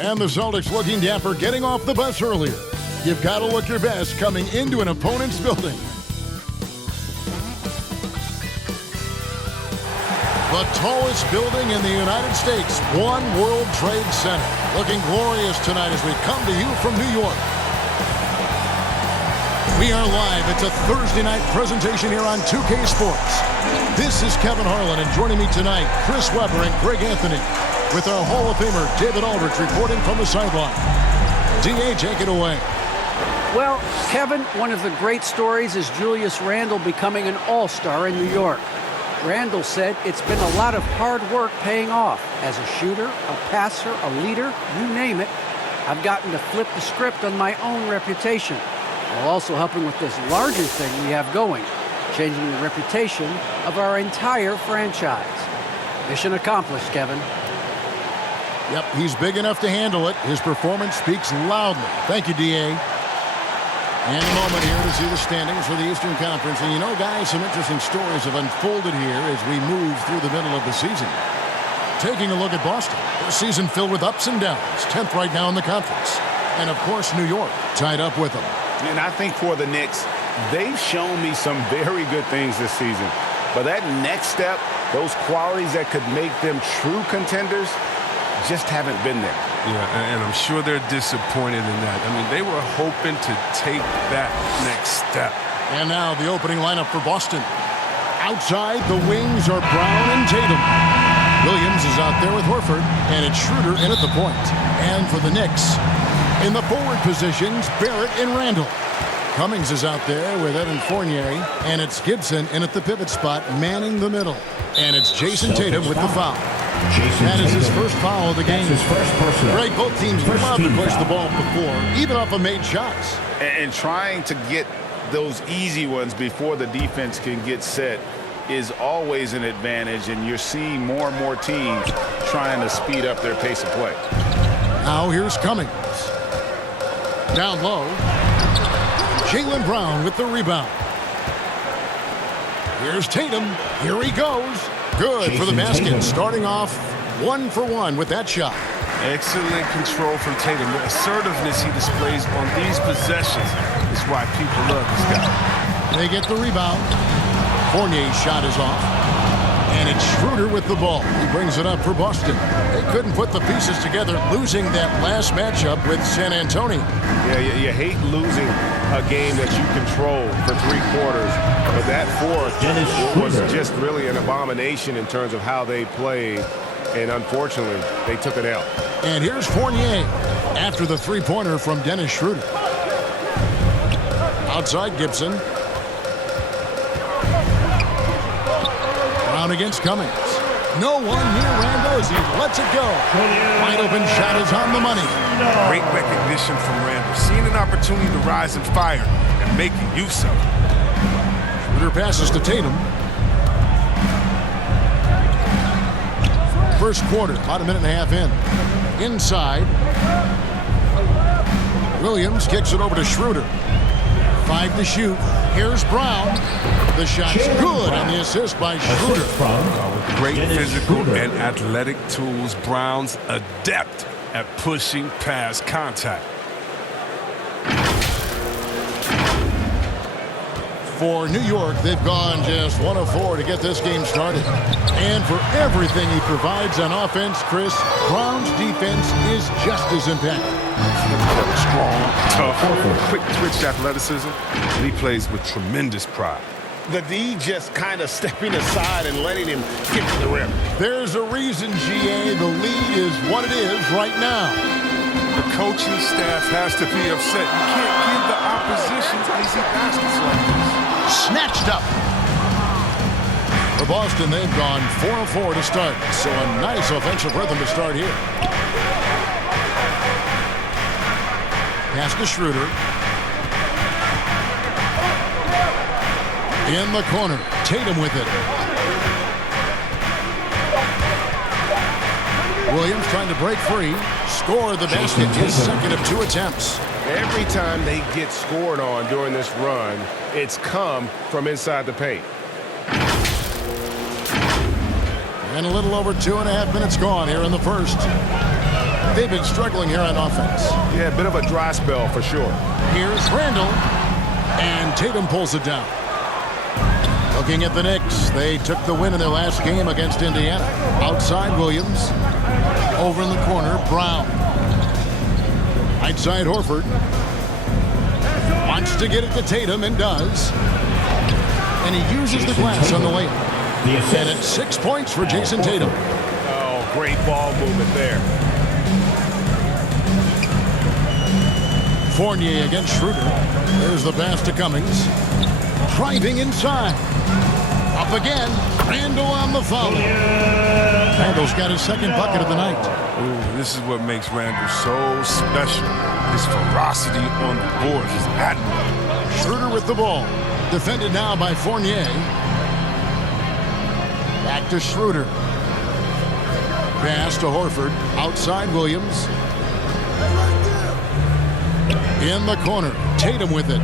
And the Celtics looking dapper getting off the bus earlier. You've got to look your best coming into an opponent's building. The tallest building in the United States, One World Trade Center. Looking glorious tonight as we come to you from New York. We are live. It's a Thursday night presentation here on 2K Sports. This is Kevin Harlan, and joining me tonight, Chris Webber and Greg Anthony, with our Hall of Famer David Aldridge reporting from the sideline. D.A., take it away. Well, Kevin, one of the great stories is Julius Randle becoming an all-star in New York. Randle said it's been a lot of hard work paying off. As a shooter, a passer, a leader, you name it, I've gotten to flip the script on my own reputation, while also helping with this larger thing we have going, changing the reputation of our entire franchise. Mission accomplished, Kevin. Yep, he's big enough to handle it. His performance speaks loudly. Thank you, D.A. And a moment here to see the standings for the Eastern Conference. And you know, guys, some interesting stories have unfolded here as we move through the middle of the season. Taking a look at Boston, a season filled with ups and downs, 10th right now in the conference. And, of course, New York tied up with them. And I think for the Knicks, they've shown me some very good things this season. But that next step, those qualities that could make them true contenders, just haven't been there. Yeah, and I'm sure they're disappointed in that. I mean, they were hoping to take that next step. And now the opening lineup for Boston. Outside, the wings are Brown and Tatum. Williams is out there with Horford, and it's Schroeder in at the point. And for the Knicks, in the forward positions, Barrett and Randall. Cummings is out there with Evan Fournier, and it's Gibson in at the pivot spot, manning the middle. And it's Jason Tatum with the foul. That is his first foul of the game. His first personal. Right, both teams love to push the ball before, even off of made shots. And trying to get those easy ones before the defense can get set is always an advantage, and you're seeing more and more teams trying to speed up their pace of play. Now here's Cummings. Down low. Jaylen Brown with the rebound. Here's Tatum. Here he goes. Good for the basket. Starting off 1 for 1 with that shot. Excellent control from Tatum. The assertiveness he displays on these possessions is why people love this guy. They get the rebound. Fournier's shot is off. And it's Schroeder with the ball. He brings it up for Boston. They couldn't put the pieces together, losing that last matchup with San Antonio. Yeah, you hate losing a game that you control for 3 quarters, but that fourth was just really an abomination in terms of how they played, and unfortunately, they took it out. And here's Fournier after the three-pointer from Dennis Schroeder. Outside Gibson. Brown against Cummings. No one near Randle as he lets it go. Wide open shot is on the money. Great recognition from Randle. Seeing an opportunity to rise and fire and making use of it. Schroeder passes to Tatum. First quarter, about a minute and a half in. Inside. Williams kicks it over to Schroeder. 5 to shoot. Here's Brown. The shot's good on the assist by Schroeder. With great physical and athletic tools, Brown's adept at pushing past contact. For New York, they've gone just 1 of 4 to get this game started. And for everything he provides on offense, Chris, Brown's defense is just as impactful. Strong, tough, quick twitch athleticism, and he plays with tremendous pride. The D just kind of stepping aside and letting him get to the rim. There's a reason, GA, the lead is what it is right now. The coaching staff has to be upset. You can't give the opposition easy baskets like this. Snatched up. For Boston, they've gone 4 of 4 to start, so a nice offensive rhythm to start here. Pass to Schroeder. In the corner, Tatum with it. Williams trying to break free. Score the basket, his second of 2 attempts. Every time they get scored on during this run, it's come from inside the paint. And a little over 2.5 minutes gone here in the first. They've been struggling here on offense. Yeah, a bit of a dry spell for sure. Here's Randall. And Tatum pulls it down. Looking at the Knicks, they took the win in their last game against Indiana. Outside Williams. Over in the corner, Brown. Right side Horford. Wants to get it to Tatum and does. And he uses the glass on the layup. And it's 6 points for Jason Tatum. Oh, great ball movement there. Fournier against Schroeder. There's the pass to Cummings. Driving inside. Up again. Randall on the foul. Randall's got his second bucket of the night. Ooh, this is what makes Randall so special. His ferocity on the boards is admirable. Schroeder with the ball. Defended now by Fournier. Back to Schroeder. Pass to Horford. Outside Williams. In the corner. Tatum with it.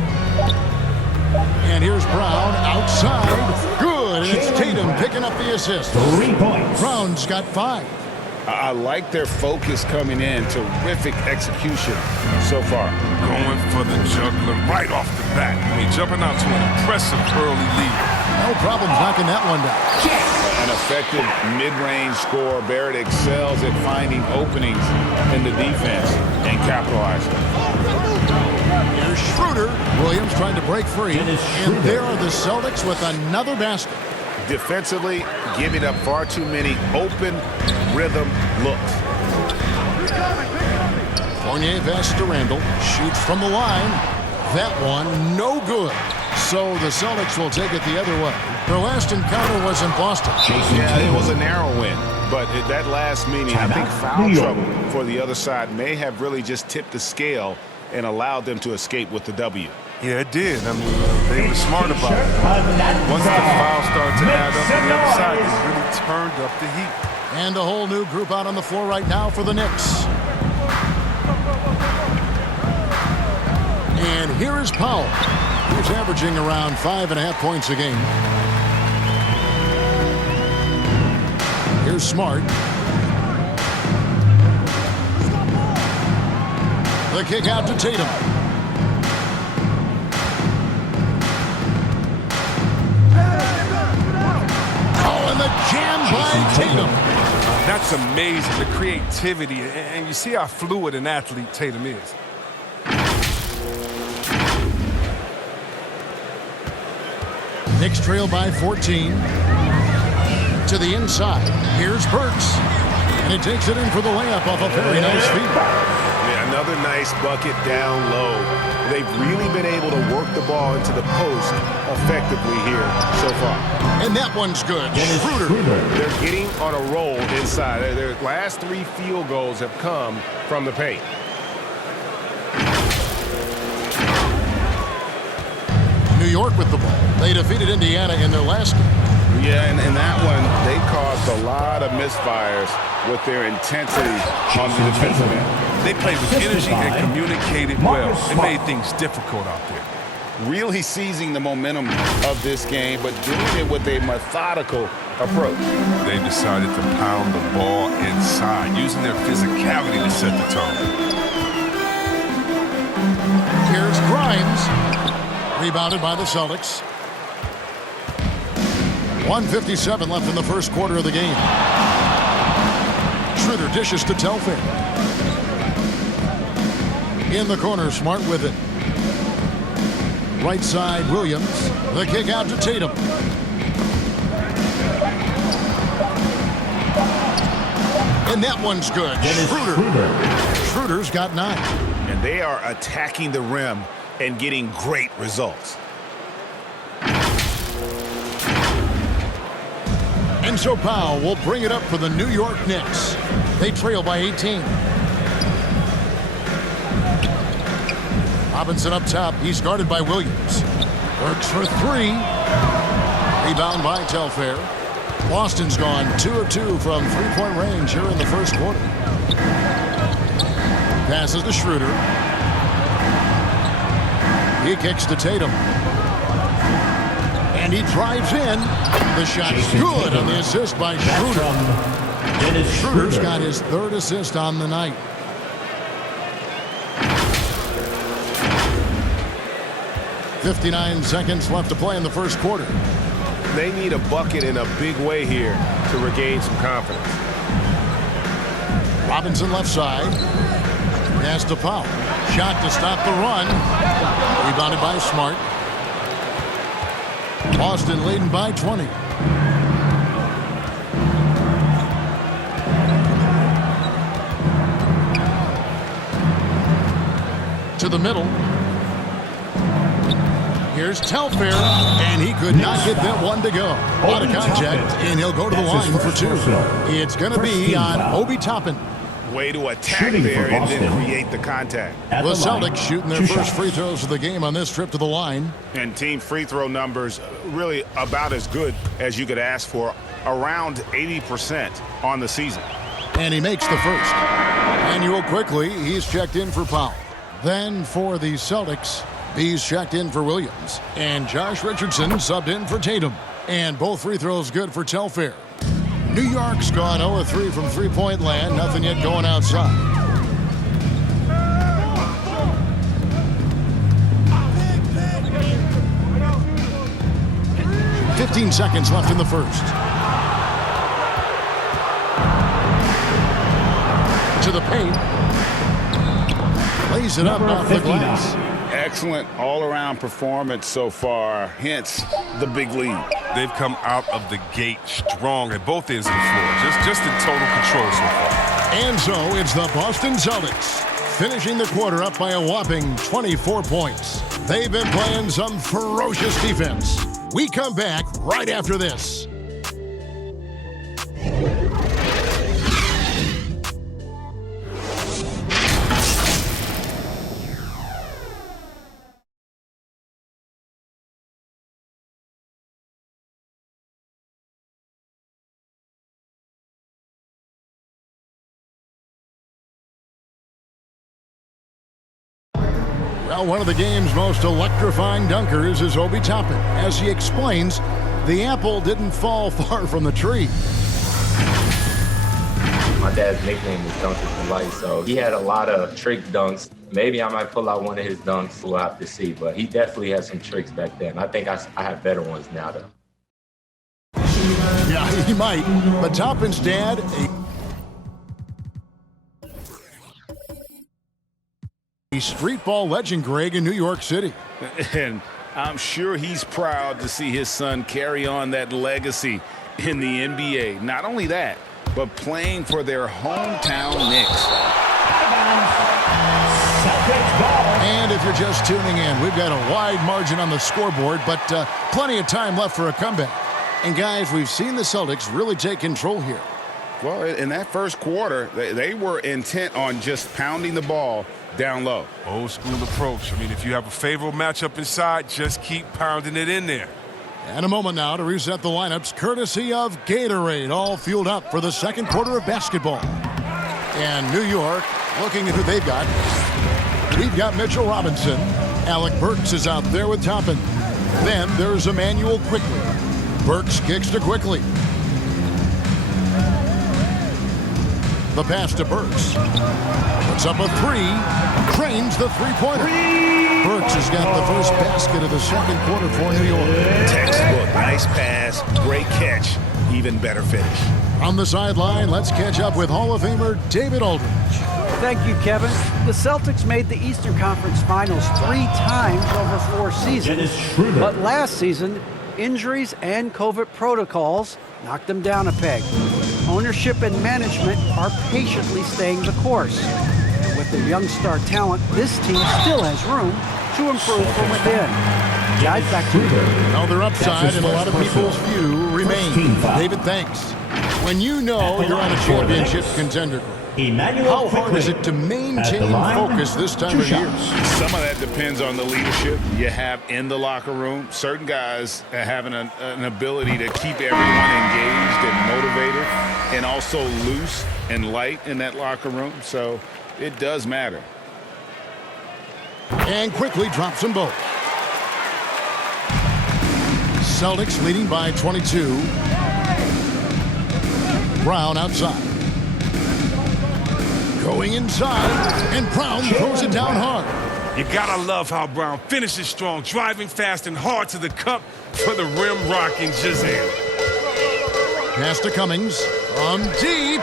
And here's Brown outside. Good. And it's Tatum picking up the assist. 3 points. Brown's got 5. I like their focus coming in. Terrific execution so far. Going for the juggler right off the bat. I mean, jumping out to an impressive early lead. No problems knocking that one down. An effective mid-range scorer. Barrett excels at finding openings in the defense and capitalizing. Here's Schroeder. Williams trying to break free. And there are the Celtics with another basket. Defensively, giving up far too many open rhythm looks. Fournier pass to Randall. Shoots from the line. That one, no good. So the Celtics will take it the other way. Their last encounter was in Boston. Yeah, it was a narrow win. But at that last meeting, I think foul trouble for the other side may have really just tipped the scale and allowed them to escape with the W. Yeah, it did. I mean, they were smart about it. Once the foul started to add up on the other side, they really turned up the heat. And a whole new group out on the floor right now for the Knicks. And here is Powell. He's averaging around 5.5 points a game. Here's Smart. The kick out to Tatum. Oh, and the jam by Tatum. That's amazing, the creativity, and you see how fluid an athlete Tatum is. Knicks trail by 14. To the inside. Here's Burks. And it takes it in for the layup off a very nice feed. Yeah, another nice bucket down low. They've really been able to work the ball into the post effectively here so far. And that one's good. Schroeder. They're getting on a roll inside. Their last 3 field goals have come from the paint. New York with the ball. They defeated Indiana in their last game. Yeah, and in that one, they caused a lot of misfires with their intensity on the defensive end. They played with energy and communicated well. It made things difficult out there. Really seizing the momentum of this game, but doing it with a methodical approach. They decided to pound the ball inside, using their physicality to set the tone. Here's Grimes. Rebounded by the Celtics. 1:57 left in the first quarter of the game. Schroeder dishes to Telfair. In the corner, Smart with it. Right side, Williams. The kick out to Tatum. And that one's good. Schroeder. Schroeder's got 9. And they are attacking the rim and getting great results. And so Powell will bring it up for the New York Knicks. They trail by 18. Robinson up top. He's guarded by Williams. Works for 3. Rebound by Telfair. Boston's gone 2 of 2 from three-point range here in the first quarter. Passes to Schroeder. He kicks to Tatum. And he drives in. The shot's good on the assist by Schroeder. Schroeder's got his 3rd assist on the night. 59 seconds left to play in the first quarter. They need a bucket in a big way here to regain some confidence. Robinson left side. Pass to Powell. Shot to stop the run. Rebounded by Smart. Boston leading by 20. To the middle. Here's Telfair, and he could not get that one to go. A lot of contact, and he'll go to the line for two. It's going to be on Obi Toppin. Way to attack there and then create the contact. The Celtics shooting their first free throws of the game on this trip to the line. And team free throw numbers really about as good as you could ask for, around 80% on the season. And he makes the first. Manuel quickly, he's checked in for Powell. Then for the Celtics, B's checked in for Williams. And Josh Richardson subbed in for Tatum. And both free throws good for Telfair. New York's gone 0-3 from three-point land. Nothing yet going outside. "15 seconds left in the first. To the paint. Lays it up off the glass. Excellent all-around performance so far, hence the big lead. They've come out of the gate strong at both ends of the floor. Just in total control so far. And so it's the Boston Celtics finishing the quarter up by a whopping 24 points. They've been playing some ferocious defense. We come back right after this. Well, one of the game's most electrifying dunkers is Obi Toppin. As he explains, the apple didn't fall far from the tree. My dad's nickname is Dunker for Life, so he had a lot of trick dunks. Maybe I might pull out one of his dunks, we'll have to see, but he definitely had some tricks back then. I think I have better ones now, though. Yeah, he might, but Toppin's dad, a street ball legend, Greg, in New York City. And I'm sure he's proud to see his son carry on that legacy in the NBA. Not only that, but playing for their hometown Knicks. And if you're just tuning in, we've got a wide margin on the scoreboard, but plenty of time left for a comeback. And guys, we've seen the Celtics really take control here. Well, in that first quarter, they were intent on just pounding the ball down low. Old school approach. I mean, if you have a favorable matchup inside, just keep pounding it in there. And a moment now to reset the lineups, courtesy of Gatorade, all fueled up for the second quarter of basketball. And New York, looking at who they've got. We've got Mitchell Robinson. Alec Burks is out there with Toppin. Then there's Emmanuel Quickly. Burks kicks to Quickly. The pass to Burks. Puts up a three. Trains the three-pointer. Burks has got the first basket of the second quarter for New York. Textbook, nice pass, great catch, even better finish. On the sideline, let's catch up with Hall of Famer David Aldridge. Thank you, Kevin. The Celtics made the Eastern Conference Finals 3 times over 4 seasons. But last season, injuries and COVID protocols knocked them down a peg. Ownership and management are patiently staying the course. And with their young star talent, this team still has room to improve from within. Guys, back to you. Now their upside in a lot of people's view remains. David, thanks. When you know you're on a championship contender, how hard is it to maintain focus this time of year? Some of that depends on the leadership you have in the locker room. Certain guys having an ability to keep everyone engaged and motivated and also loose and light in that locker room. So it does matter. And quickly drops them both. Celtics leading by 22. Brown outside. Going inside, and Brown throws it down hard. You gotta love how Brown finishes strong, driving fast and hard to the cup for the rim-rocking Jazam. Pass to Cummings from deep.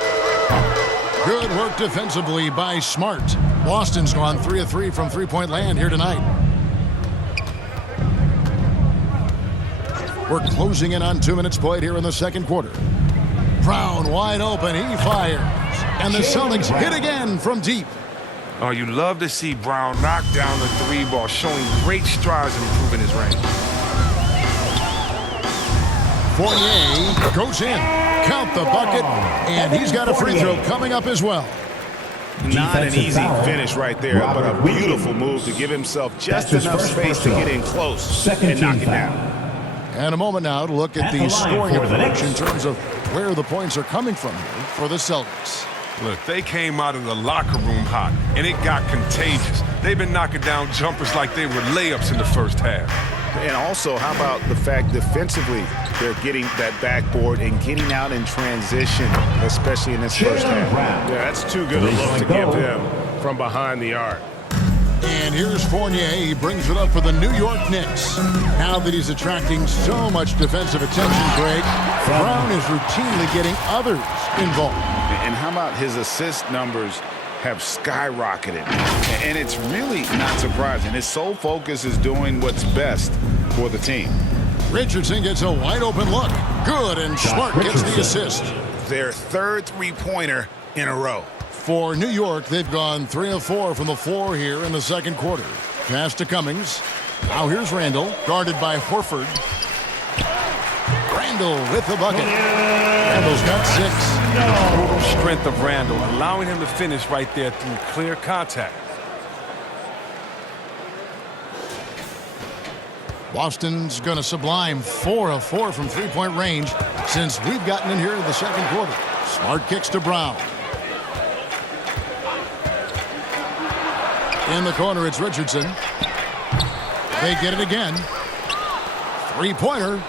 Good work defensively by Smart. Boston's gone 3 of 3 from three-point land here tonight. We're closing in on 2 minutes played here in the second quarter. Brown wide open. He fires. And the Celtics hit again from deep. Oh, you love to see Brown knock down the three ball, showing great strides in improving his range. Fournier goes in. Count the bucket. And he's got a free throw coming up as well. Not an easy finish right there, but a beautiful move to give himself just enough space to get in close and knock it down. And a moment now to look at the scoring approach in terms of where the points are coming from here for the Celtics. Look, they came out of the locker room hot, and it got contagious. They've been knocking down jumpers like they were layups in the first half. And also, how about the fact defensively they're getting that backboard and getting out in transition, especially in this first half. Yeah, that's too good a look to give them from behind the arc. And here's Fournier. He brings it up for the New York Knicks. Now that he's attracting so much defensive attention, Greg, Brown is routinely getting others involved. And how about his assist numbers have skyrocketed? And it's really not surprising. His sole focus is doing what's best for the team. Richardson gets a wide open look. Good, and Smart gets the assist. Their third three-pointer in a row. For New York, they've gone 3 of 4 from the floor here in the second quarter. Pass to Cummings. Now here's Randall, guarded by Horford. Randall with the bucket. Randall's got 6. Total strength of Randall, allowing him to finish right there through clear contact. Boston's going to sublime 4 of 4 from three-point range since we've gotten in here to the second quarter. Smart kicks to Brown. In the corner, it's Richardson. They get it again. Three-pointer.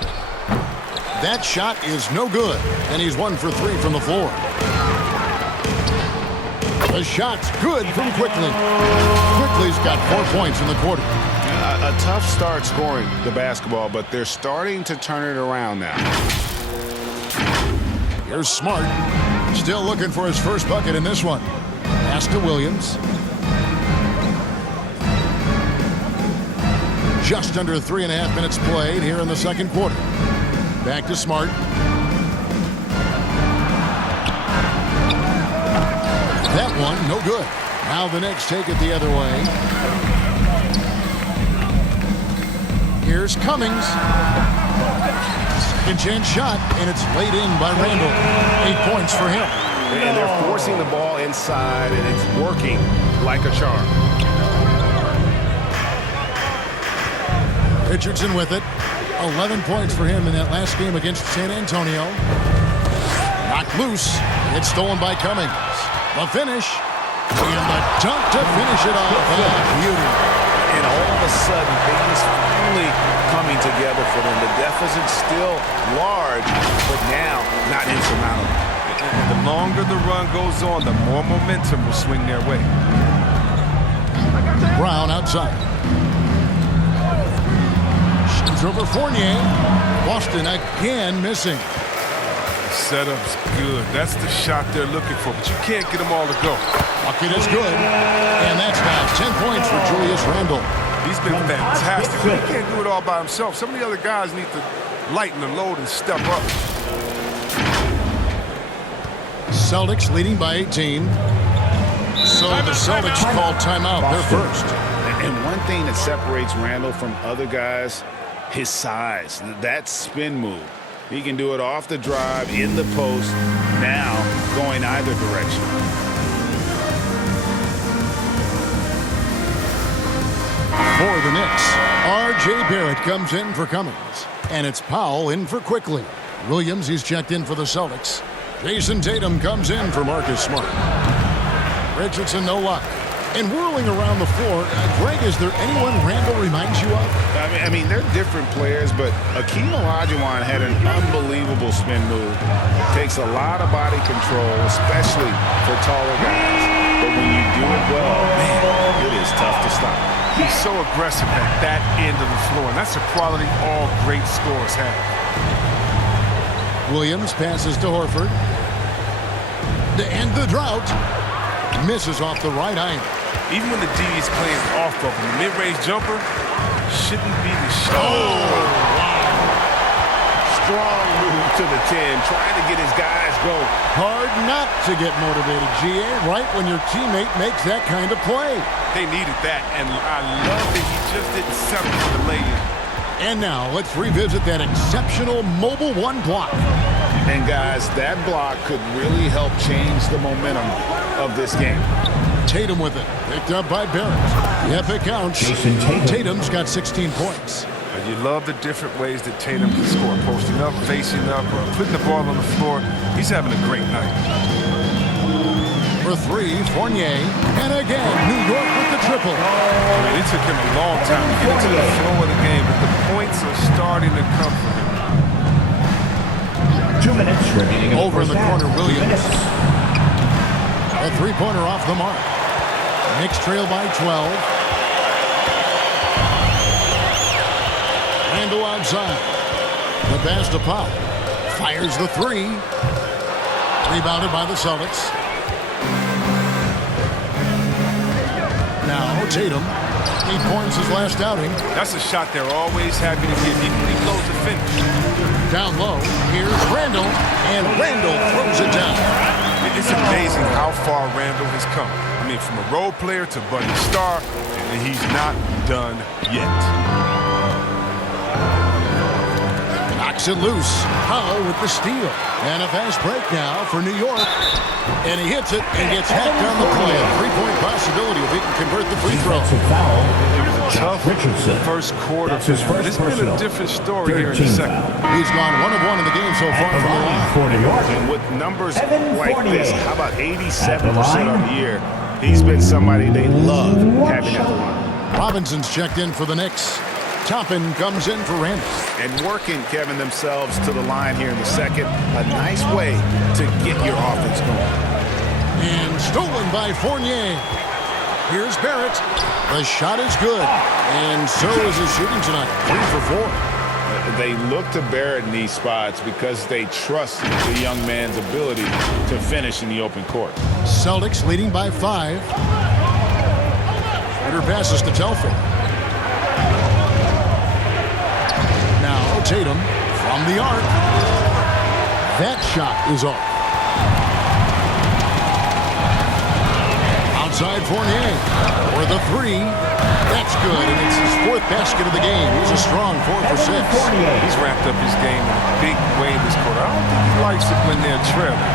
That shot is no good, and he's 1 for 3 from the floor. The shot's good from Quickly. Quickly's got 4 points in the quarter. A tough start scoring the basketball, but they're starting to turn it around now. Here's Smart. Still looking for his first bucket in this one. Pass to Williams. Just under 3.5 minutes played here in the second quarter. Back to Smart. That one, no good. Now the Knicks take it the other way. Here's Cummings. Second chance shot, and it's laid in by Randall. 8 points for him. And they're forcing the ball inside, and it's working like a charm. Richardson with it. 11 points for him in that last game against San Antonio. Knocked loose. It's stolen by Cummings. The finish. And the dunk to finish it off. Beauty. And all of a sudden, things finally coming together for them. The deficit's still large, but now not insurmountable. And the longer the run goes on, the more momentum will swing their way. Brown outside. Shoots over Fournier. Boston again missing. Setup's good. That's the shot they're looking for, but you can't get them all to go. Bucket is good. And that's now 10 points for Julius Randle. He's been fantastic. He can't do it all by himself. Some of the other guys need to lighten the load and step up. Celtics leading by 18. So the Celtics call timeout. They're first. And one thing that separates Randall from other guys, his size. That spin move. He can do it off the drive, in the post, now going either direction. For the Knicks, R.J. Barrett comes in for Cummings. And it's Powell in for Quickly. Williams, he's checked in for the Celtics. Jason Tatum comes in for Marcus Smart. Richardson, no luck. And whirling around the floor, Greg, is there anyone Randall reminds you of? I mean, they're different players, but Akeem Olajuwon had an unbelievable spin move. Takes a lot of body control, especially for taller guys. The but when you do it well, man, it is tough to stop. He's so aggressive at that end of the floor, and that's a quality all great scorers have. Williams passes to Horford. To end the drought. Misses off the right iron. Even when the D is playing off of him, the mid-range jumper shouldn't be the shot. Oh, wow. Strong move to the 10, trying to get his guys going. Hard not to get motivated, GA, right when your teammate makes that kind of play. They needed that, and I love that he just didn't settle for the lay-in. And now let's revisit that exceptional Mobile One block. And guys, that block could really help change the momentum of this game. Tatum with it. Picked up by Barrett. Yep, it counts. Tatum's got 16 points. You love the different ways that Tatum can score. Posting up, facing up, or putting the ball on the floor. He's having a great night. For three, Fournier. And again, New York with the triple. I mean, it took him a long time to get into the flow of the game, but the points are starting to come from him. 2 minutes remaining. Over in the corner, Williams. A three-pointer off the mark. Knicks trail by 12. Randle outside. The pass to Pop. Fires the three. Rebounded by the Celtics. Now Tatum. 8 points his last outing. That's a shot they're always happy to give. He blows the finish. Down low. Here's Randle. And Randle throws it down. It's amazing how far Randle has come. I mean, from a role player to budding star, and he's not done yet. Knocks it loose. Powell with the steal. And a fast break now for New York. And he hits it and gets hacked on the play. A three-point possibility if he can convert the free throw. Tough first quarter. It's been a different story here in the second. He's gone 1 of 1 in the game so far from the line. For New York. And with numbers like this, how about 87% on the year? He's been somebody they love having at the line. Robinson's checked in for the Knicks. Toppin comes in for Randle. And working, Kevin, themselves to the line here in the second. A nice way to get your offense going. And stolen by Fournier. Here's Barrett. The shot is good. And so is his shooting tonight. 3 for 4. They look to Barrett in these spots because they trust the young man's ability to finish in the open court. Celtics leading by 5. Schroeder passes to Telfair. Now Tatum from the arc. That shot is off. Outside Fournier for the three. That's good, and it's his 4th basket of the game. He's a strong 4 for 6. He's wrapped up his game in a big way this quarter. I don't think he likes it when they're trailing.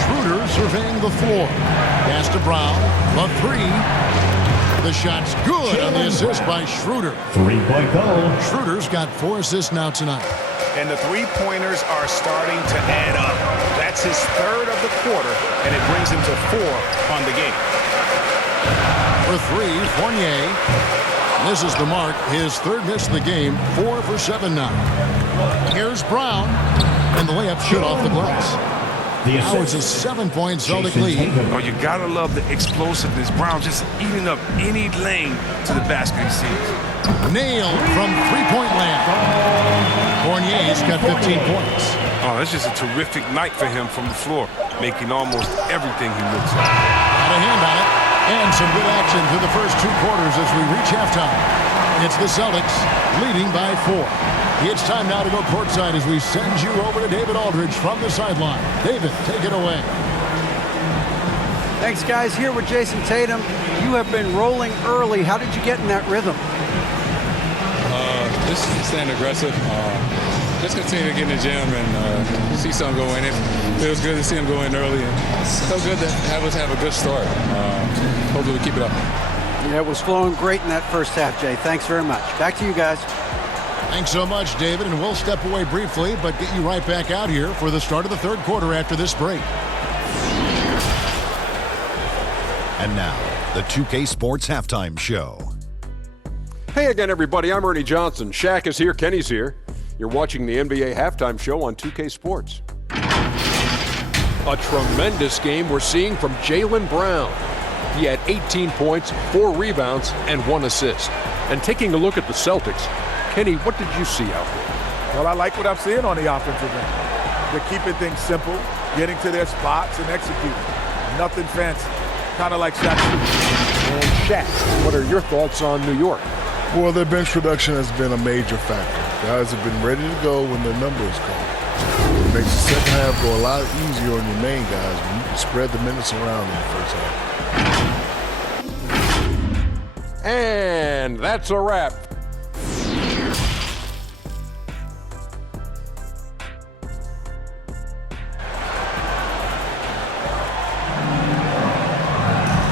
Schroeder surveying the floor. Pass to Brown. The three. The shot's good on the assist by Schroeder. 3-point goal. Schroeder's got 4 assists now tonight. And the three-pointers are starting to add up. That's his 3rd of the quarter, and it brings him to 4 on the game. For 3, Fournier misses the mark. His 3rd miss of the game. 4 for 7 now. Here's Brown, and the layup shut off the glass. Now it's a 7-point Celtic lead. Oh, you gotta love the explosiveness. Brown just eating up any lane to the basket he sees. Nailed from 3-point land. Fournier's got 15 points. Oh, that's just a terrific night for him from the floor, making almost everything he looks at. Got a hand on it. And some good action through the first 2 quarters as we reach halftime. It's the Celtics leading by 4. It's time now to go courtside as we send you over to David Aldridge from the sideline. David, take it away. Thanks, guys. Here with Jason Tatum. You have been rolling early. How did you get in that rhythm? Just staying aggressive. Just continue to get in the gym and see something go in. It feels good to see him go in early. And so good to have us have a good start. Hopefully we keep it up. Yeah, it was flowing great in that first half, Jay. Thanks very much. Back to you guys. Thanks so much, David, and we'll step away briefly, but get you right back out here for the start of the 3rd quarter after this break. And now, the 2K Sports Halftime Show. Hey again, everybody. I'm Ernie Johnson. Shaq is here. Kenny's here. You're watching the NBA Halftime Show on 2K Sports. A tremendous game we're seeing from Jaylen Brown. He had 18 points, 4 rebounds, and 1 assist. And taking a look at the Celtics, Kenny, what did you see out there? Well, I like what I'm seeing on the offensive end. They're keeping things simple, getting to their spots and executing. Nothing fancy. Kind of like Shaq. And Shaq, what are your thoughts on New York? Well, their bench production has been a major factor. Guys have been ready to go when their numbers come. It makes the second half go a lot easier on your main guys when you can spread the minutes around in the first half. And that's a wrap.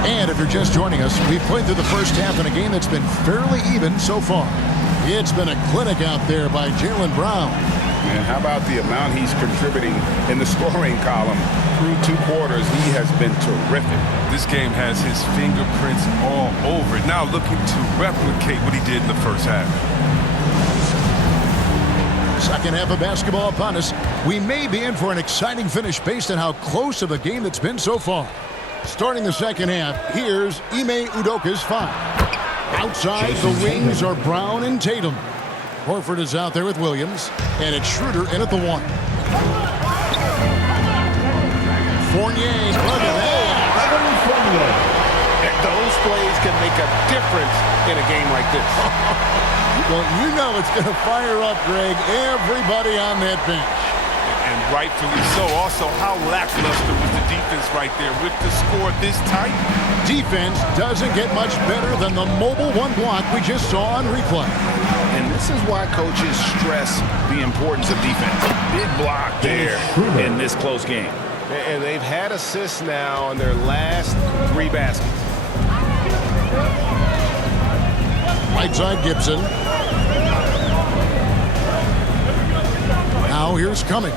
And if you're just joining us, we've played through the first half in a game that's been fairly even so far. It's been a clinic out there by Jaylen Brown. And how about the amount he's contributing in the scoring column? Through 2 quarters, he has been terrific. This game has his fingerprints all over it. Now looking to replicate what he did in the first half. Second half of basketball upon us. We may be in for an exciting finish based on how close of a game that's been so far. Starting the second half, here's Ime Udoka's 5. Outside, the wings are Brown and Tatum. Horford is out there with Williams, and it's Schroeder in at the 1. Fournier, look at that. Those plays can make a difference in a game like this. Well, you know it's going to fire up, Greg, everybody on that bench. And rightfully so. Also, how lackluster was the defense right there with the score this tight? Defense doesn't get much better than the mobile 1 block we just saw on replay. And this is why coaches stress the importance of defense. Big block there in this close game. And they've had assists now on their last 3 baskets. Right side, Gibson. Now here's Cummings.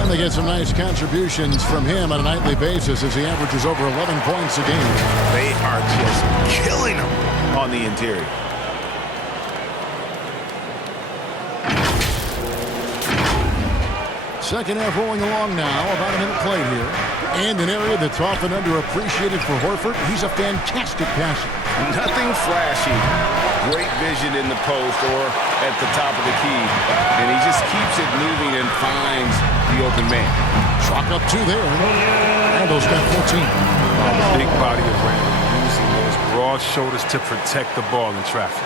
And they get some nice contributions from him on a nightly basis as he averages over 11 points a game. They are just killing them on the interior. Second half rolling along now, about a minute played here. And an area that's often underappreciated for Horford, he's a fantastic passer. Nothing flashy. Great vision in the post or at the top of the key. And he just keeps it moving and finds the open man. Chalk up 2 there. Randall's got 14. Big body of Randall using those broad shoulders to protect the ball in traffic.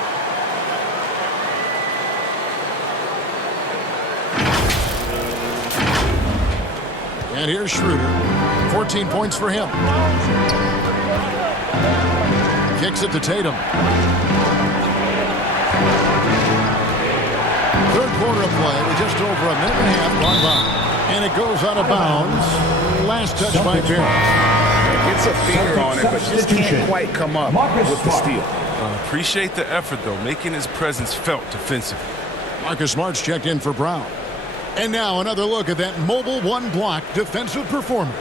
And here's Schroeder. 14 points for him. Kicks it to Tatum. Third quarter of play with just over a minute and a half gone by. And it goes out of bounds. Last touch by Barrett. Gets a finger on it, but just can't quite come up with the steal. Appreciate the effort, though, making his presence felt defensively. Marcus Smart's checked in for Brown. And now another look at that mobile 1 block defensive performance.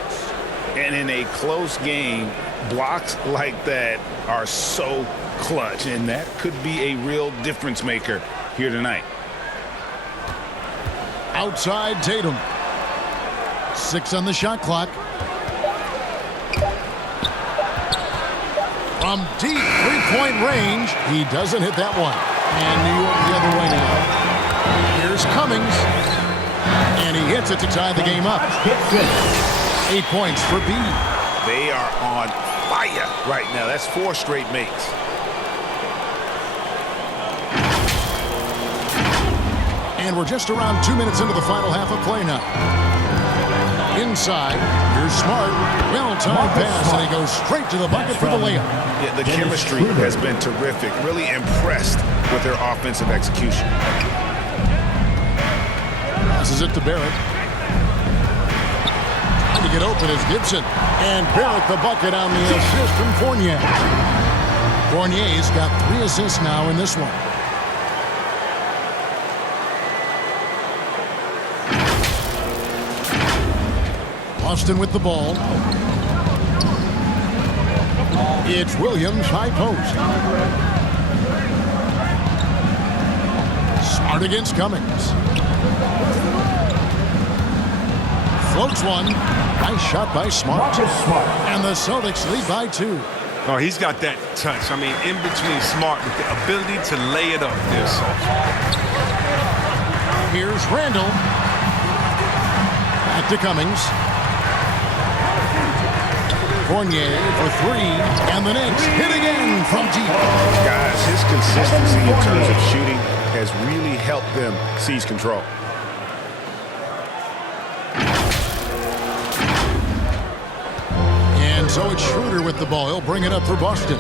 And in a close game, blocks like that are so clutch, and that could be a real difference maker here tonight. Outside Tatum. 6 on the shot clock. From deep 3-point range, he doesn't hit that one. And New York the other way now. Here's Cummings. And he hits it to tie the game up. 8 points for B. They are on fire right now. That's 4 straight makes. And we're just around 2 minutes into the final half of play now. Inside, here's Smart. Well-timed pass, and he goes straight to the bucket for the layup. Yeah, the chemistry has been terrific. Really impressed with their offensive execution. Passes it to Barrett. Trying to get open is Gibson. And Barrett the bucket on the assist from Fournier. Fournier's got 3 assists now in this one. Austin with the ball. It's Williams, high post. Smart against Cummings. Floats one. Nice shot by Smart. And the Celtics lead by 2. Oh, he's got that touch. I mean, in between Smart with the ability to lay it up there. So. Here's Randall. Back to Cummings. Fournier for 3, and the Knicks hit again from deep. Guys, his consistency in terms of shooting has really helped them seize control. And so it's Schroeder with the ball. He'll bring it up for Boston.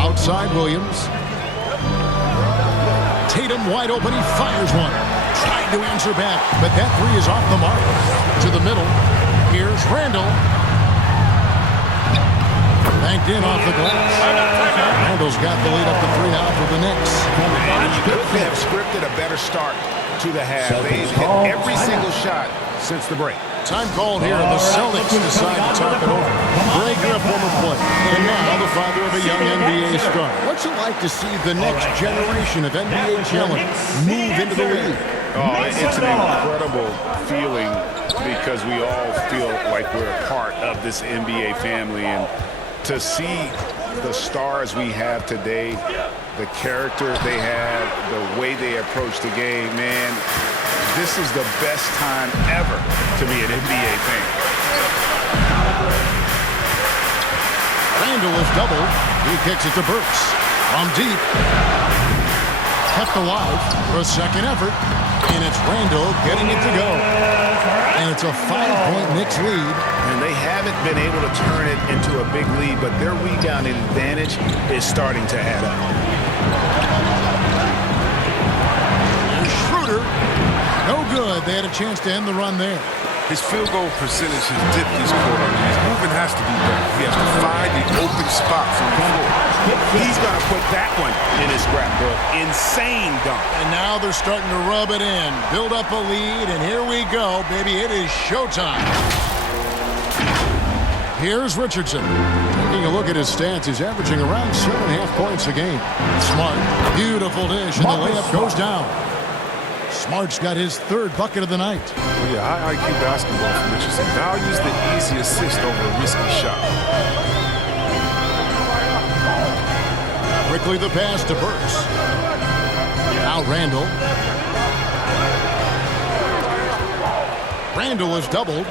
Outside Williams. Tatum wide open. He fires one. Trying to answer back, but that 3 is off the mark. To the middle. Here's Randall. Banked in off the glass. Randall's got the lead up to 3 now for the Knicks. And you couldn't have scripted a better start to the half. They've hit every single shot since the break. Time called here. The Celtics decide to talk it over. Breaker, a former player, and now the father of a young NBA star. What's it like to see the next generation of NBA talent move into the league? Oh, it's an incredible feeling because we all feel like we're a part of this NBA family. And to see the stars we have today, the character they have, the way they approach the game, man, this is the best time ever to be an NBA fan. Randall is doubled. He kicks it to Burks. From deep. Kept alive for a second effort. And it's Randall getting it to go. And it's a 5-point Knicks lead. And they haven't been able to turn it into a big lead, but their rebounding advantage is starting to add up. And Schroeder, no good. They had a chance to end the run there. His field goal percentage has dipped this quarter. His movement has to be better. He has to find the open spots on the floor. He's going to put that one in his scrapbook. Insane dunk. And now they're starting to rub it in. Build up a lead, and here we go, baby. It is showtime. Here's Richardson. Taking a look at his stats, he's averaging around 7.5 points a game. Smart. Beautiful dish, and the layup goes down. Smart's got his 3rd bucket of the night. Well, yeah, high IQ basketball from Richardson. Values the easy assist over a risky shot. Quickly the pass to Burks. Now Randall. Randall is doubled.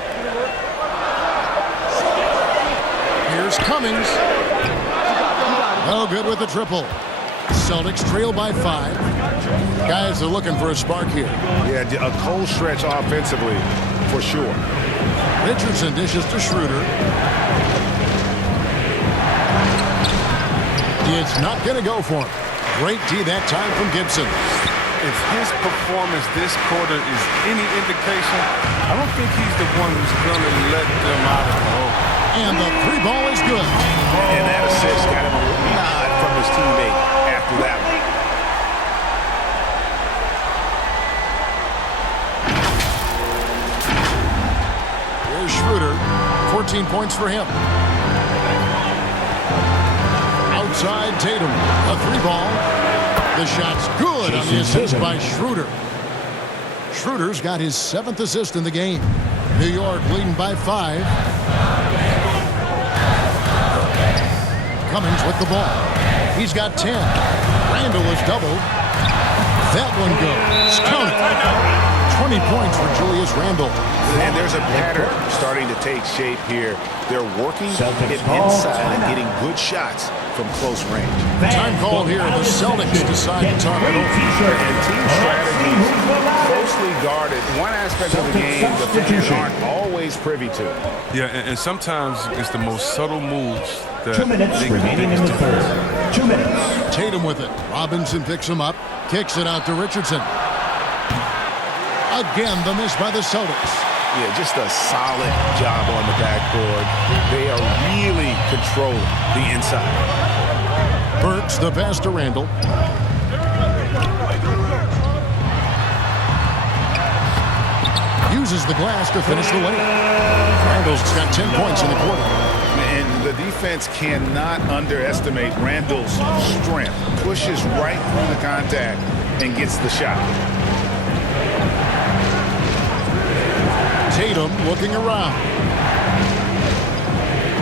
Here's Cummings. No good with the triple. Celtics trail by 5. Guys are looking for a spark here. Yeah, a cold stretch offensively, for sure. Richardson dishes to Schroeder. It's not going to go for him. Great D that time from Gibson. If his performance this quarter is any indication, I don't think he's the one who's going to let them out of the hole. And the 3 ball is good. And that assist got him a nod from his teammate after that one. Here's Schroeder. 14 points for him. Outside Tatum. A 3 ball. The shot's good on the assist by Schroeder. Schroeder's got his 7th assist in the game. New York leading by 5. Cummings with the ball. He's got 10. Randall is doubled. That one goes. Count it. 20 points for Julius Randall. And there's a pattern starting to take shape here. They're working to get inside and getting good shots from close range. Time called here. The Celtics decide to talk it over. And team strategies closely guarded. One aspect of the game the fans aren't always privy to. Yeah, and sometimes it's the most subtle moves that 2 minutes remaining in the 3rd. 2 minutes. Tatum with it. Robinson picks him up. Kicks it out to Richardson. Again, the miss by the Celtics. Yeah, just a solid job on the backboard. They are really controlling the inside. Burks, the pass to Randall. Uses the glass to finish the layup. Randall's got 10 points in the quarter. And the defense cannot underestimate Randall's strength. Pushes right through the contact and gets the shot. Tatum looking around.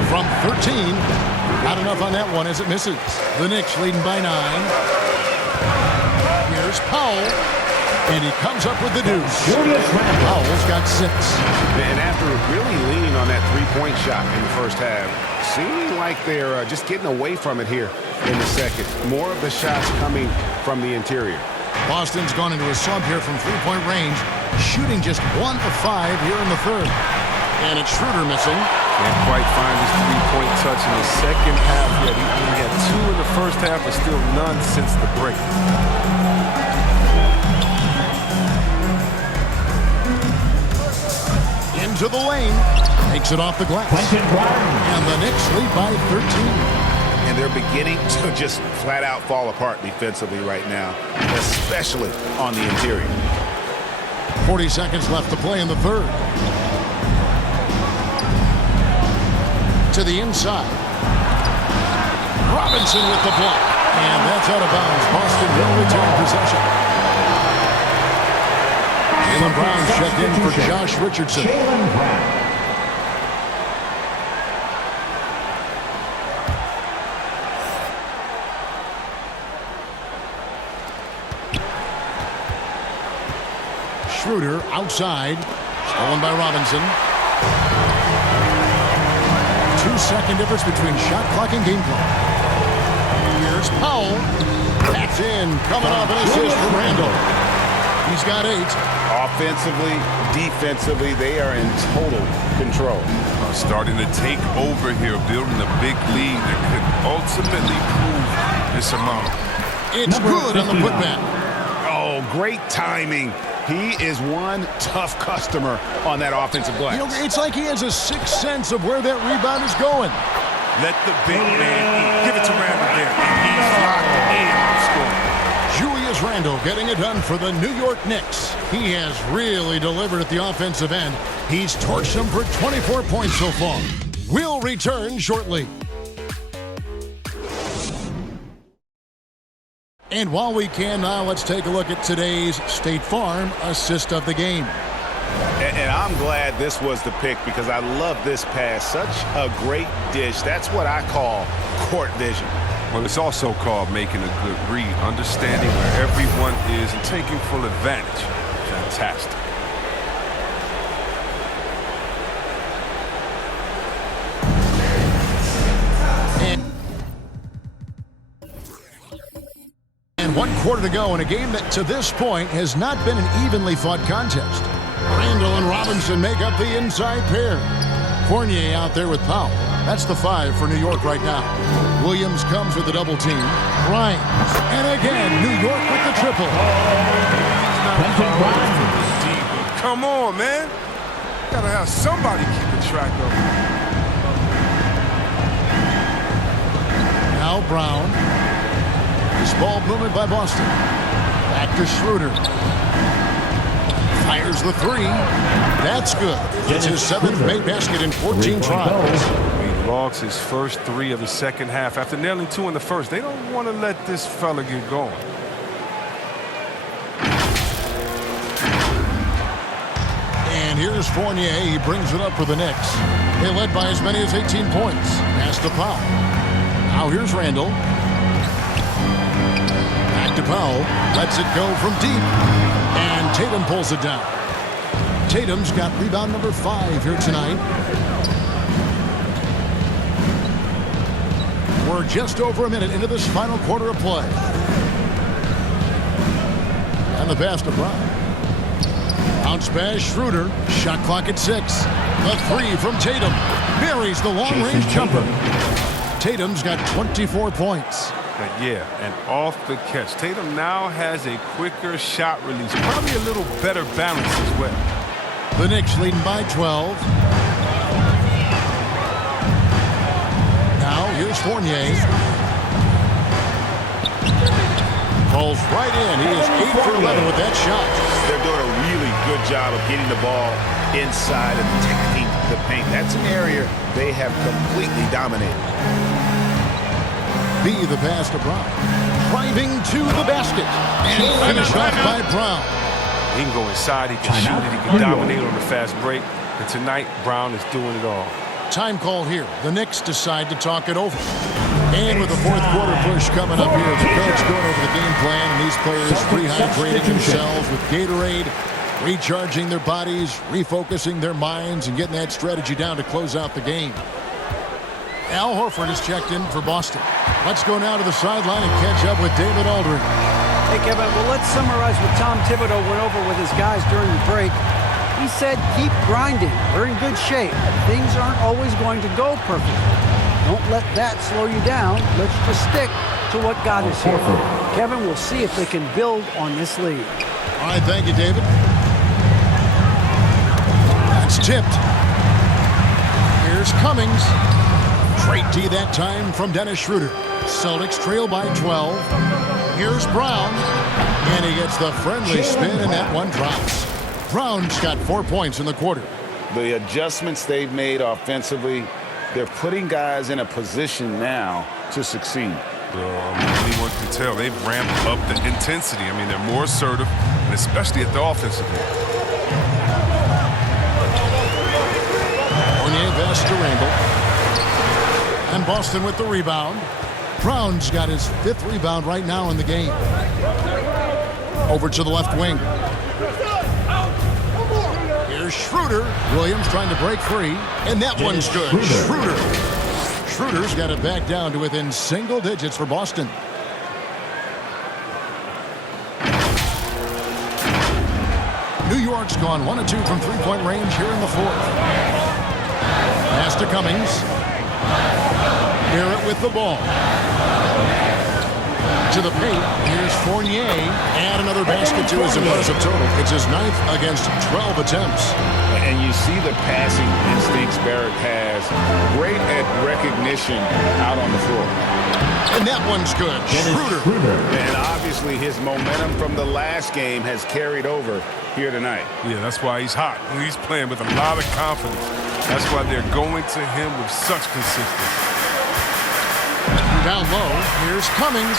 From 13. Not enough on that one as it misses. The Knicks leading by 9. Here's Powell. And he comes up with the deuce. Powell's got 6. And after really leaning on that three-point shot in the first half, seeming like they're just getting away from it here in the second. More of the shots coming from the interior. Boston's gone into a slump here from three-point range, shooting just 1 of 5 here in the third. And it's Schroeder missing. Can't quite find his three-point touch in the second half yet. He only had 2 in the first half, but still none since the break. Into the lane. Takes it off the glass. And the Knicks lead by 13. And they're beginning to just flat out fall apart defensively right now, especially on the interior. 40 seconds left to play in the third. To the inside. Robinson with the block. And that's out of bounds. Boston will retain possession. Jaylen Brown checked in for Josh Richardson. Schroeder outside. Stolen by Robinson. 2-second difference between shot clock and game clock. Here's Powell. That's in. Coming off an assist from Randall. He's got 8. Offensively, defensively, they are in total control. Starting to take over here, building a big lead that could ultimately prove this amount. It's good on the putback. Oh, great timing. He is one tough customer on that offensive glass. You know, it's like he has a sixth sense of where that rebound is going. Let the big man give it to Randall there. And he's locked in on scoring. Julius Randle getting it done for the New York Knicks. He has really delivered at the offensive end. He's torched them for 24 points so far. We'll return shortly. And while we can now, let's take a look at today's State Farm assist of the game. And I'm glad this was the pick because I love this pass. Such a great dish. That's what I call court vision. Well, it's also called making a good read, understanding where everyone is and taking full advantage. Fantastic. And 1 quarter to go in a game that to this point has not been an evenly fought contest. Randall and Robinson make up the inside pair. Fournier out there with Powell. That's the 5 for New York right now. Williams comes with the double team. Bryant. And again, New York with the triple. Come on, man. Gotta have somebody keeping track of it. Now Brown. This ball movement by Boston. Back to Schroeder. Fires the 3. That's good. It's his 7th made basket in 14 tries. He logs his first 3 of the second half after nailing 2 in the first. They don't want to let this fella get going. And here's Fournier. He brings it up for the Knicks. They led by as many as 18 points. Pass to Powell. Now here's Randall. Back to Powell. Lets it go from deep. And Tatum pulls it down. Tatum's got rebound number 5 here tonight. We're just over a minute into this final quarter of play. And the pass to Brown. Bounce pass, Schroeder. Shot clock at 6. The 3 from Tatum. Buries the long-range jumper. Tatum's got 24 points. Yeah, and off the catch. Tatum now has a quicker shot release. Probably a little better balance as well. The Knicks leading by 12. Now here's Fournier. Falls right in. He is 8 for 11 with that shot. They're doing a really good job of getting the ball inside and attacking the paint. That's an area they have completely dominated. B the pass to Brown. Driving to the basket. And finished off by Brown. He can go inside, he can shoot it, he can dominate on the fast break. And tonight, Brown is doing it all. Time call here. The Knicks decide to talk it over. And with the fourth quarter push coming up here, the coach going over the game plan, and these players rehydrating themselves with Gatorade, recharging their bodies, refocusing their minds, and getting that strategy down to close out the game. Al Horford is checked in for Boston. Let's go now to the sideline and catch up with David Aldridge. Hey, Kevin, well, let's summarize what Tom Thibodeau went over with his guys during the break. He said, keep grinding. We're in good shape. Things aren't always going to go perfectly. Don't let that slow you down. Let's just stick to what got us here. Kevin, we'll see if they can build on this lead. All right, thank you, David. That's tipped. Here's Cummings. Great D that time from Dennis Schroeder. Celtics trail by 12. Here's Brown. And he gets the friendly spin, and that one drops. Brown's got 4 points in the quarter. The adjustments they've made offensively, they're putting guys in a position now to succeed. Anyone can tell they've ramped up the intensity. I mean, they're more assertive, and especially at the offensive end. Fournier pass to Randle. And Boston with the rebound. Brown's got his 5th rebound right now in the game. Over to the left wing. Here's Schroeder. Williams trying to break free. And that one's good. Schroeder's got it back down to within single digits for Boston. New York's gone 1 of 2 from three-point range here in the fourth. Pass to Cummings. Barrett with the ball. To the paint. Here's Fournier. And another basket to his impressive total. It's his 9th against 12 attempts. And you see the passing instincts Barrett has. Great at recognition out on the floor. And that one's good. Schroeder. And obviously his momentum from the last game has carried over here tonight. Yeah, that's why he's hot. He's playing with a lot of confidence. That's why they're going to him with such consistency. Down low, here's Cummings.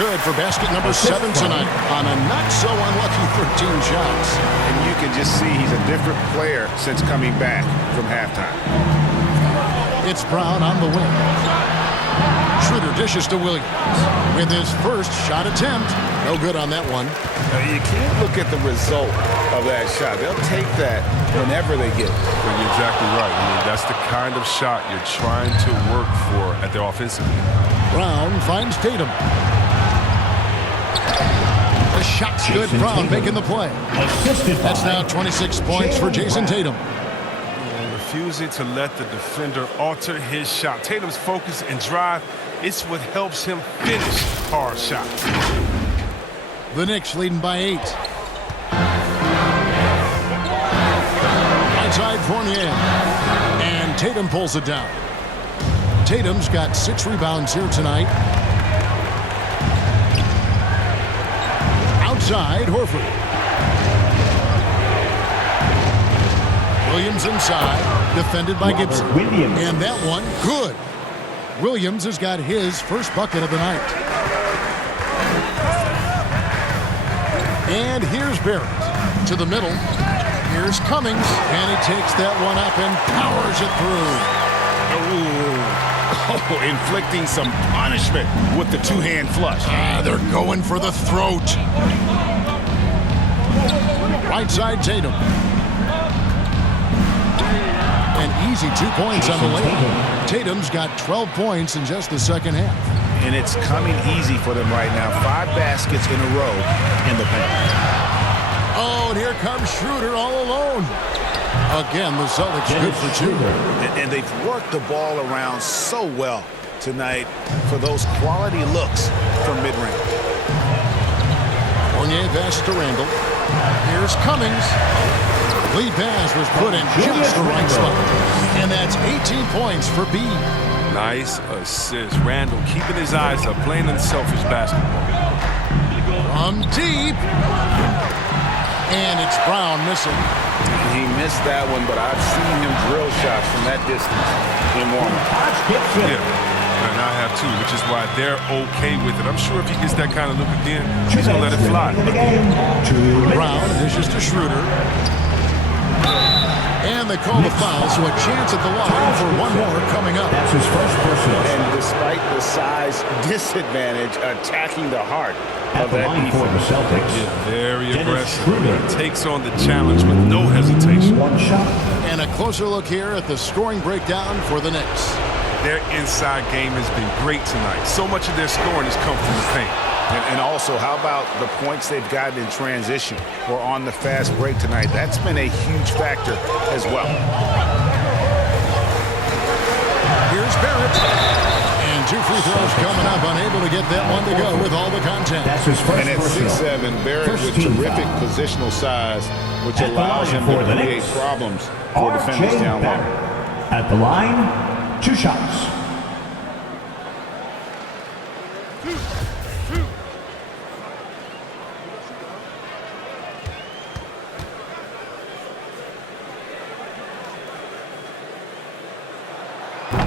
Good for basket number 7 tonight on a not-so-unlucky 13 shots. And you can just see he's a different player since coming back from halftime. It's Brown on the wing. Schroeder dishes to Williams with his first shot attempt. No good on that one. You can't look at the result of that shot. They'll take that whenever they get it. You're exactly right. I mean, that's the kind of shot you're trying to work for at the offensive end. Brown finds Tatum. The shot's good. Brown making the play. That's now 26 points for Jason Tatum. Refusing to let the defender alter his shot. Tatum's focus and drive, it's what helps him finish hard shots. The Knicks leading by 8. Outside Fournier. And Tatum pulls it down. Tatum's got 6 rebounds here tonight. Outside, Horford. Williams inside, defended by Gibson. And that one, good. Williams has got his first bucket of the night. And here's Barrett to the middle. Here's Cummings, and he takes that one up and powers it through. Oh, inflicting some punishment with the two-hand flush. They're going for the throat. Right side, Tatum. An easy 2 points on the layup. Tatum's got 12 points in just the second half. And it's coming easy for them right now. 5 baskets in a row in the paint. Oh, and here comes Schroeder all alone. Again, the Celtics good for 2. And they've worked the ball around so well tonight for those quality looks from mid-range. Fournier pass to Randle. Here's Cummings. Lead pass was put in just the right spot. And that's 18 points for B. Nice assist. Randle keeping his eyes up, playing unselfish basketball. From deep. And it's Brown missing. He missed that one, but I've seen him drill shots from that distance in warm-up. Yeah, and I have too, which is why they're okay with it. I'm sure if he gets that kind of look again, he's going to let it fly. Brown dishes to Schroeder. And they call the foul, so a chance at the line for one more coming up. That's his first personal. And despite the size disadvantage, attacking the heart At of the that line for the defense. Celtics. Yeah, very Dennis aggressive. Schroeder. He takes on the challenge with no hesitation. One shot. And a closer look here at the scoring breakdown for the Knicks. Their inside game has been great tonight. So much of their scoring has come from the paint. And also, how about the points they've gotten in transition or on the fast break tonight? That's been a huge factor as well. Here's Barrett. And 2 free throws coming up, unable to get that one to go with all the contact. That's his first And at personal. 6'7", Barrett First with team terrific foul. positional size, which At the allows line him for to the create Knicks, problems for defenders R.J. down low. Barrett. At the line, 2 shots.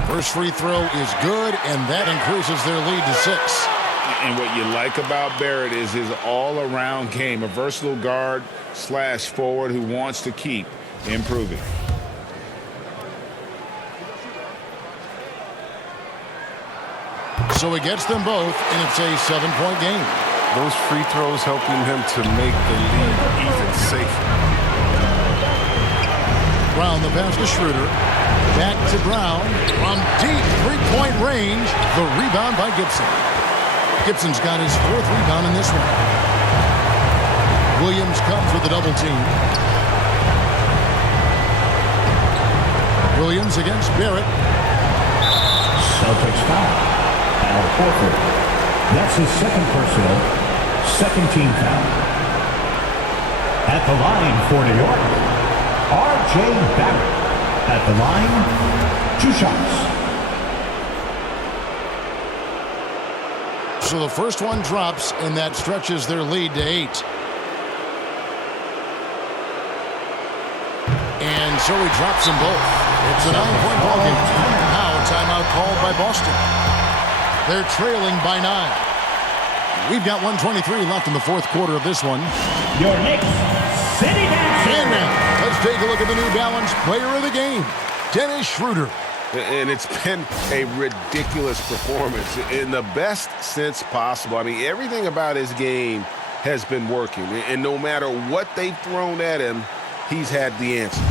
First free throw is good, and that increases their lead to 6. And what you like about Barrett is his all-around game, a versatile guard / forward who wants to keep improving. So he gets them both, and it's a 7-point game. Those free throws helping him to make the lead even safer. Brown the pass to Schroeder. Back to Brown. From deep three-point range. The rebound by Gibson. Gibson's got his 4th rebound in this one. Williams comes with the double team. Williams against Barrett. Celtics foul. Al Horford. That's his second personal. Second team foul. At the line for New York, R.J. Barrett. At the line, 2 shots. So the first one drops, and that stretches their lead to 8. And so he drops them both. It's a 9-point ball game. Now a timeout called by Boston. They're trailing by 9. We've got 1:23 left in the 4th quarter of this one. Your Knicks, City Dancer. And now, let's take a look at the New Balance player of the game, Dennis Schroeder. And it's been a ridiculous performance in the best sense possible. I mean, everything about his game has been working. And no matter what they've thrown at him, he's had the answer.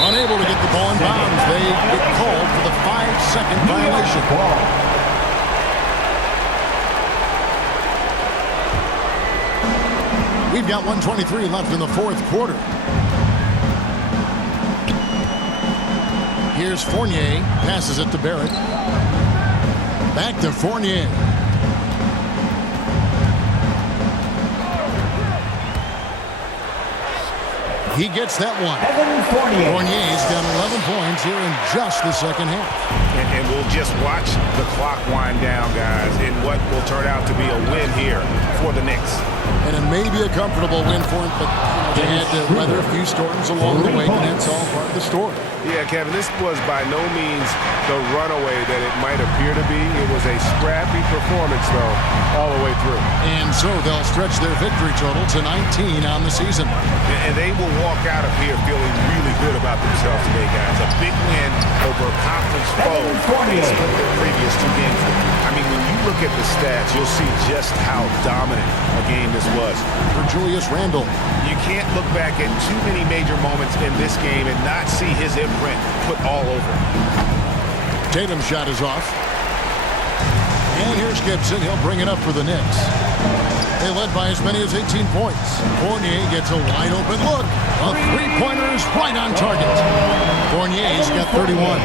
Unable to get the ball in bounds. They get called for the 5-second violation. We've got 1:23 left in the 4th quarter. Here's Fournier. Passes it to Barrett. Back to Fournier. He gets that one. Fournier's got 11 points here in just the second half. And we'll just watch the clock wind down, guys, in what will turn out to be a win here for the Knicks. And it may be a comfortable win for him, but they had to weather a few storms along the way, and that's all part of the story. Yeah, Kevin, this was by no means the runaway that it might appear to be. It was a scrappy performance, though, all the way through. And so they'll stretch their victory total to 19 on the season. And they will walk out of here feeling really good about themselves today, guys. A big win over a conference foe they split their previous 2 games with. I mean, when you look at the stats, you'll see just how dominant a game this was. For Julius Randle. You can't look back at too many major moments in this game and not see his imprint put all over it. Tatum's shot is off. And here's Gibson. He'll bring it up for the Knicks. They led by as many as 18 points. Fournier gets a wide open look. A 3-pointer is right on target. Fournier's got 31.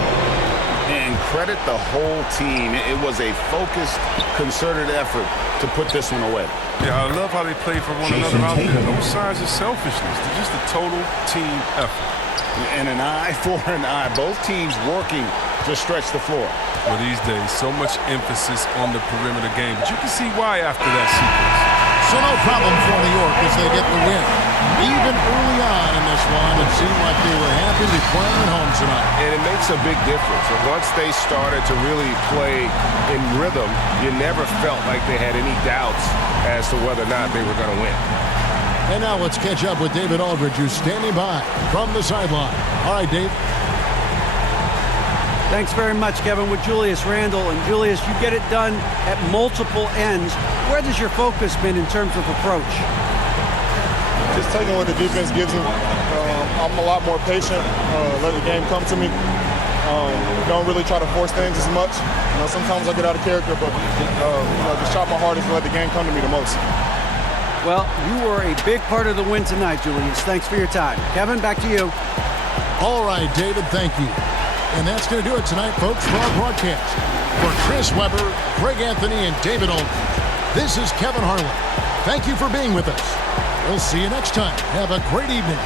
And credit the whole team. It was a focused, concerted effort to put this one away. Yeah, I love how they play for one another out there. No signs of selfishness. They're just a total team effort. And an eye for an eye. Both teams working to stretch the floor. Well, these days, so much emphasis on the perimeter game. But you can see why after that sequence. So no problem for New York as they get the win. Even early on in this one, it seemed like they were happy to be playing at home tonight. And it makes a big difference. And once they started to really play in rhythm, you never felt like they had any doubts as to whether or not they were going to win. And now let's catch up with David Aldridge, who's standing by from the sideline. All right, Dave. Thanks very much, Kevin, with Julius Randle. And Julius, you get it done at multiple ends. Where has your focus been in terms of approach? Just taking what the defense gives me. I'm a lot more patient, let the game come to me. Don't really try to force things as much. Sometimes I get out of character, but just try my hardest to let the game come to me the most. Well, you were a big part of the win tonight, Julius. Thanks for your time. Kevin, back to you. All right, David, thank you. And that's going to do it tonight, folks, for our broadcast. For Chris Webber, Greg Anthony, and David Aldridge, this is Kevin Harlan. Thank you for being with us. We'll see you next time. Have a great evening.